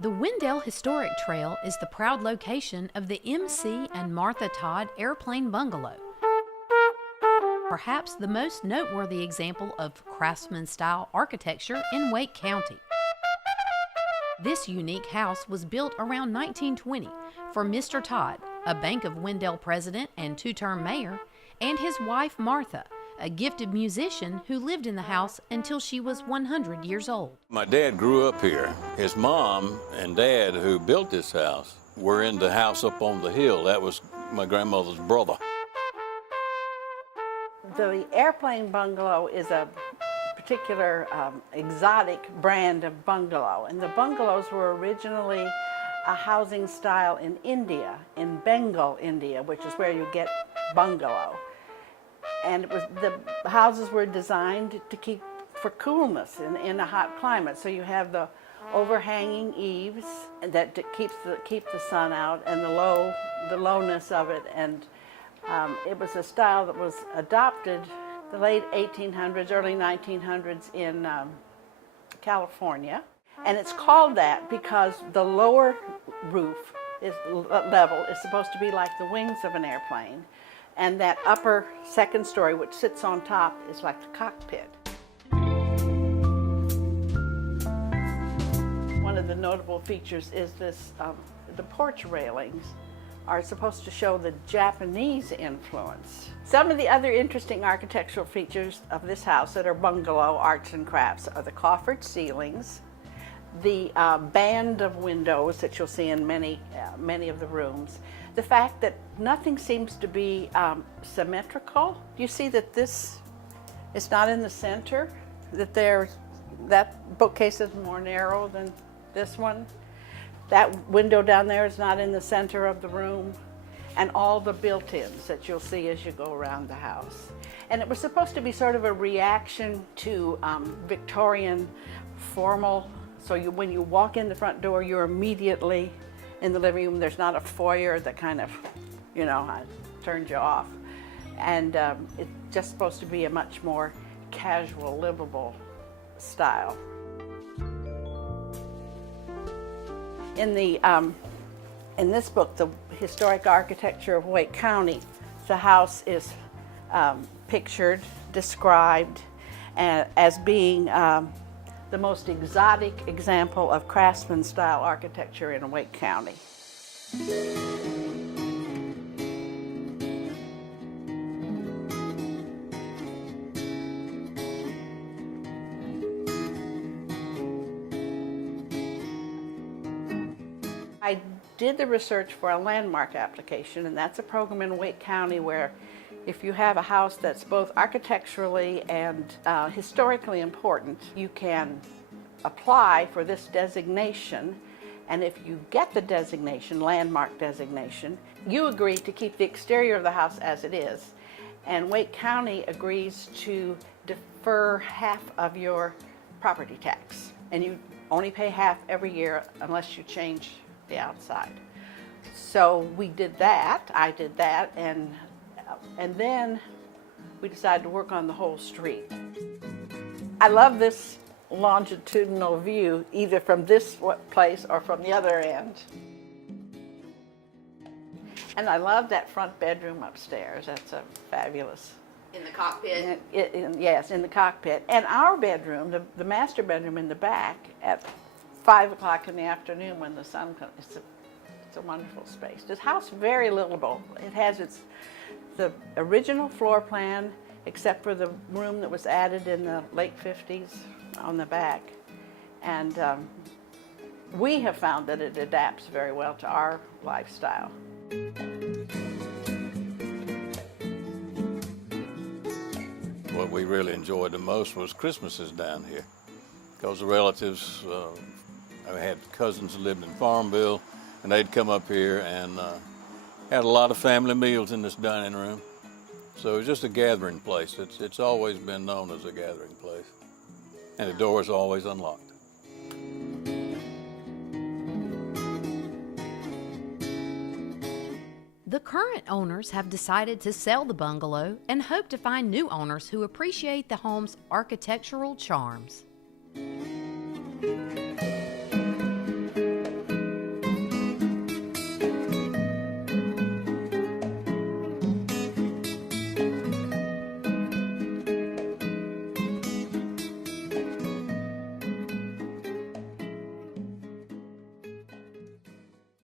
The Wendell Historic Trail is the proud location of the M.C. and Martha Todd Airplane Bungalow, perhaps the most noteworthy example of craftsman-style architecture in Wake County. This unique house was built around 1920 for Mr. Todd, a Bank of Wendell president and two-term mayor, and his wife Martha, a gifted musician who lived in the house until she was 100 years old. My dad grew up here. His mom and dad, who built this house, were in the house up on the hill. That was my grandmother's brother. The Airplane Bungalow is a particular exotic brand of bungalow, and the bungalows were originally a housing style in India, in Bengal, India, which is where you get bungalow. And the houses were designed to keep for coolness in a hot climate. So you have the overhanging eaves that keep the sun out, and the lowness of it. And it was a style that was adopted the late 1800s, early 1900s in California. And it's called that because the lower roof level is supposed to be like the wings of an airplane. And that upper second story, which sits on top, is like the cockpit. One of the notable features is this, the porch railings are supposed to show the Japanese influence. Some of the other interesting architectural features of this house that are bungalow arts and crafts are the coffered ceilings, the band of windows that you'll see in many of the rooms, the fact that nothing seems to be symmetrical. You see that this is not in the center, that bookcase is more narrow than this one. That window down there is not in the center of the room, and all the built-ins that you'll see as you go around the house. And it was supposed to be sort of a reaction to Victorian formal. So when you walk in the front door, you're immediately in the living room. There's not a foyer that kind of, turns you off. And it's just supposed to be a much more casual, livable style. In this book, The Historic Architecture of Wake County, the house is pictured, described as being the most exotic example of craftsman-style architecture in Wake County. I did the research for a landmark application, and that's a program in Wake County where if you have a house that's both architecturally and historically important, you can apply for this designation, and if you get the designation, landmark designation, you agree to keep the exterior of the house as it is, and Wake County agrees to defer half of your property tax, and you only pay half every year unless you change the outside. So we did that, I did that, and then we decided to work on the whole street. I love this longitudinal view, either from this place or from the other end. And I love that front bedroom upstairs. That's a fabulous. In the cockpit? Yes, in the cockpit. And our bedroom, the master bedroom in the back, at 5 o'clock in the afternoon when the sun comes, it's a wonderful space. This house is very livable. It has the original floor plan, except for the room that was added in the late 50s on the back. And we have found that it adapts very well to our lifestyle. What we really enjoyed the most was Christmases down here, because the relatives, I had cousins that lived in Farmville, and they'd come up here and had a lot of family meals in this dining room. So it was just a gathering place. It's always been known as a gathering place. And the door is always unlocked. The current owners have decided to sell the bungalow and hope to find new owners who appreciate the home's architectural charms.